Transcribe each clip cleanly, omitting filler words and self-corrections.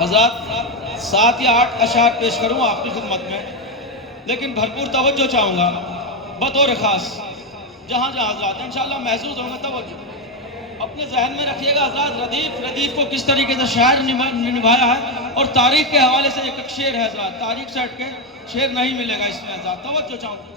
हज़रात 7 या 8 अशार पेश करूँ आपकी खिदमत में, लेकिन भरपूर तवज्जो चाहूँगा बतौर ख़ास। जहाँ जहाँ हज़रात इंशाअल्लाह महसूस होंगे तवज्जो अपने जहन में रखिएगा। हज़रात रदीफ़ को किस तरीके से शायर निभाया है, और तारीख़ के हवाले से एक शेर है हज़रात, तारीख़ से हट के शेर नहीं मिलेगा इसमें हज़रात, तवज्जो चाहूँगा।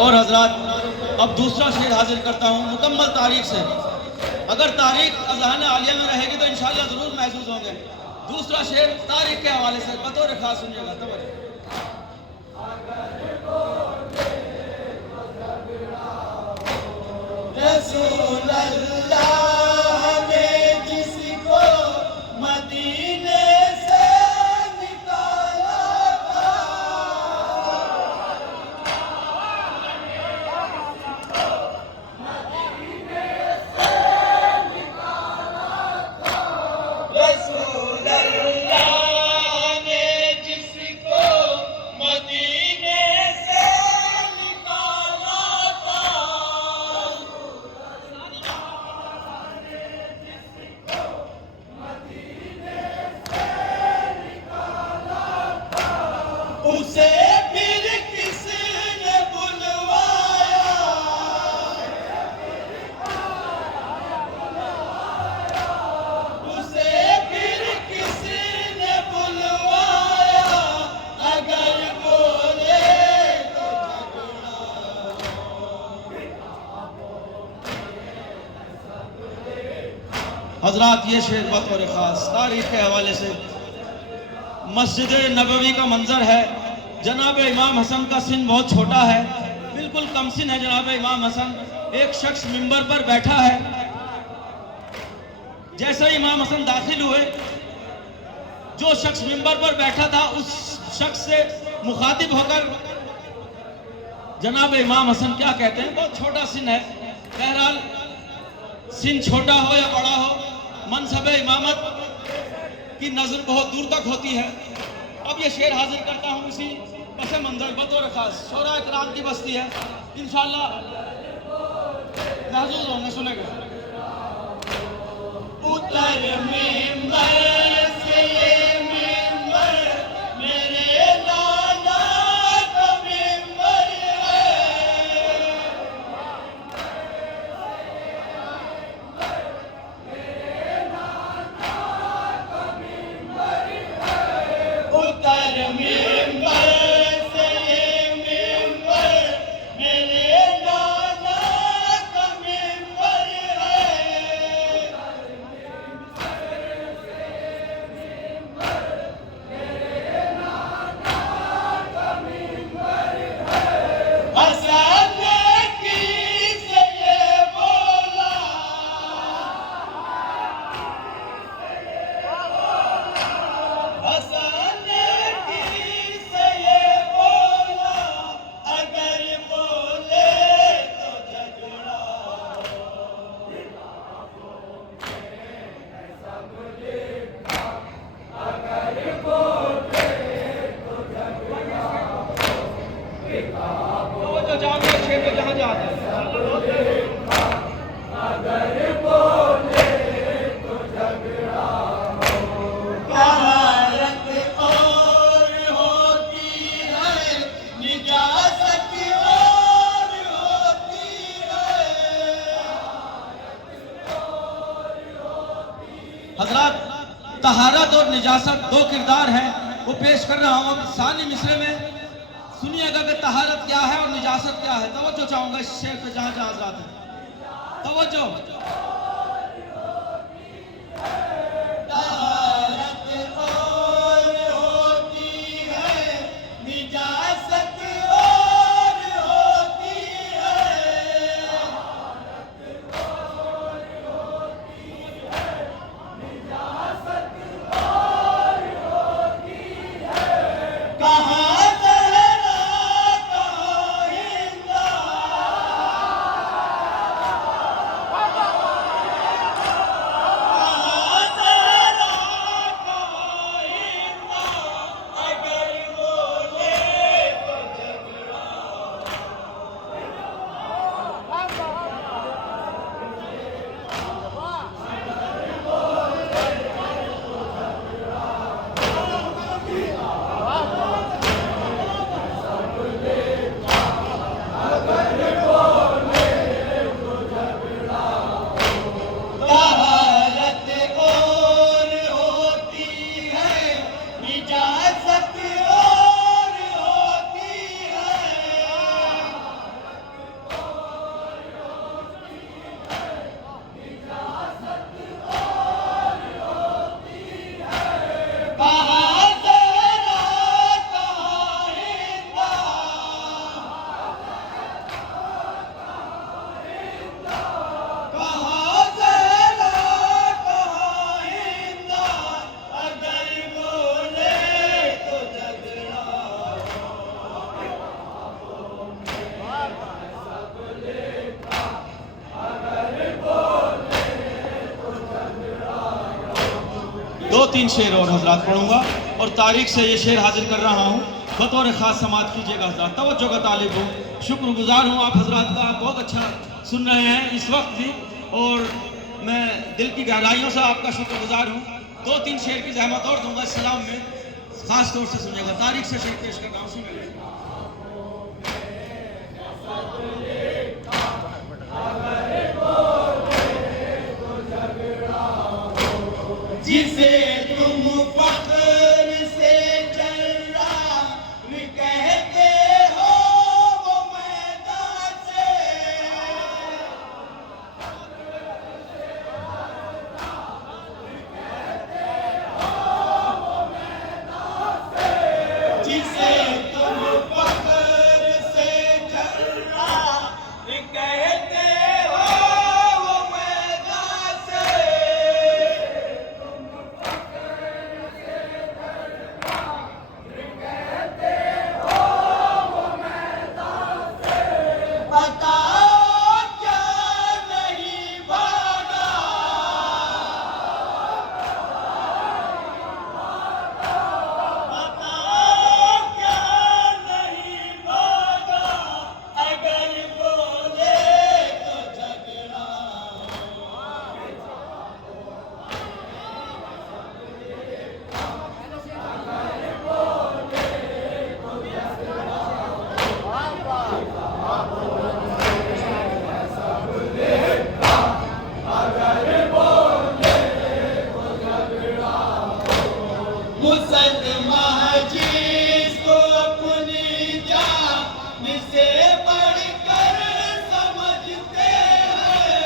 और हजरात अब दूसरा शेर हाजिर करता हूँ मुकम्मल तारीख से। अगर तारीख अज़हान आलिया में रहेगी तो इंशाअल्लाह ज़रूर महसूस होंगे। दूसरा शेर तारीख के हवाले से बतौर खास सुनिएगा। तवज्जो उसे फिर किसने बुलवाया, उसे फिर किसने बुलवाया, अगर बोले तो हजरात ये शेर बतौर खास तारीख के हवाले से मस्जिद नबवी का मंजर है। जनाब इमाम हसन का सिन बहुत छोटा है, बिल्कुल कम सिन है जनाब इमाम हसन। एक शख्स मिंबर पर बैठा है, जैसे ही इमाम हसन दाखिल हुए जो शख्स मिंबर पर बैठा था उस शख्स से मुखातिब होकर जनाब इमाम हसन क्या कहते हैं, बहुत छोटा सिन है। बहरहाल सिन छोटा हो या बड़ा हो, मनसब इमामत की नजर बहुत दूर तक होती है। अब ये शेर हाजिर करता हूँ इसी पस मंजर बतौर खास। शोरा इकराम की बस्ती है, इंशाअल्लाह महसूस होंगे, सुनेगा। उतर मिंबर से ये मिंबर मेरे नाना का मिंबर है। उतर मिंबर से ये मिंबर मेरे नाना का मिंबर है। हसन ने किसे ये बोला, हसन ने किसे ये बोला, अगर बोले तो झगड़ा। वो जो जाओगे शेर पे जहाँ जाते हैं। कहारत और होती है, निजासत और होती है। हजरत, तहारत और निजासत दो किरदार हैं, वो पेश कर रहा हूँ अब सानी मिसरे में। सुनिएगा कि तहारत क्या है और निजासत क्या है। तवज्जो चाहूंगा इस शेर पे जहाँ जहाँ हजरत है। तवज्जो। तहारत और होती है, निजासत और होती है। कहाँ ज़हरा, कहाँ हिंदा, कहाँ ज़हरा, कहाँ हिंदा, अगर बोले तो झगड़ा। तहारत और होती है, निजासत और होती है। कहाँ ज़हरा, कहाँ हिंदा, कहाँ ज़हरा, कहाँ हिंदा, अगर बोले तो झगड़ा। दो तीन शेर और हजरात पढ़ूंगा और तारीख से ये शेर हाजिर कर रहा हूँ। बतौर ख़ास समात कीजिएगा हजरात, तवज्जो का तालिब हूँ, शुक्रगुजार हूँ आप हजरात का। आप बहुत अच्छा सुन रहे हैं इस वक्त भी, और मैं दिल की गहराइयों से आपका शुक्रगुजार हूँ। दो तीन शेर की जहमत और दूंगा इस सलाम में, ख़ास तौर से सुनिएगा। तारीख से शेर पेश कर रहा हूँ, सुनिएगा। जिसे तुम फख्र से जर्रा कहते हो, वो मैदान से जिसे तुम मुझसे बढ़कर समझते हैं,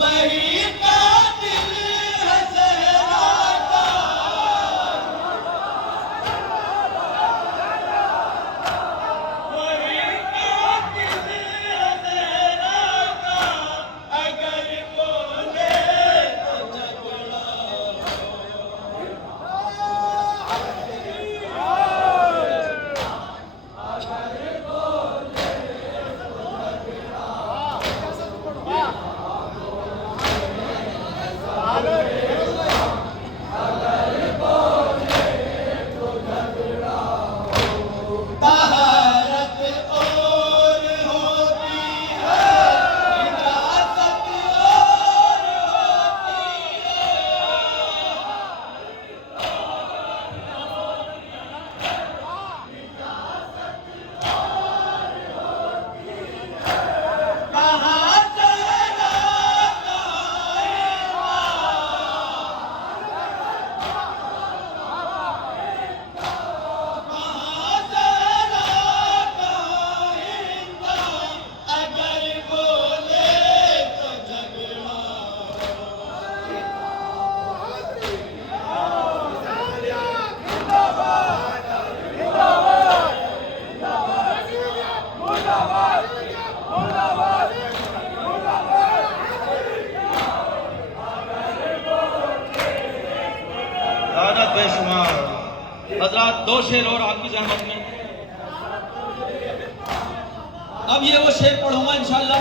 वही कातिल है सहरा का, वही कातिल है सहरा का, अगर बोले तो झगड़ा। भारत और होती है, विरासत और होती है, कहाँ सहरा कहाँ कहाँ सहरा कहाँ हिंदा, अगर बोले तो झगड़ा। लानत बेशुमार। हजरात, दो शेर और आपकी जहमत में। अब ये वो शेर पढ़ूंगा इंशाअल्लाह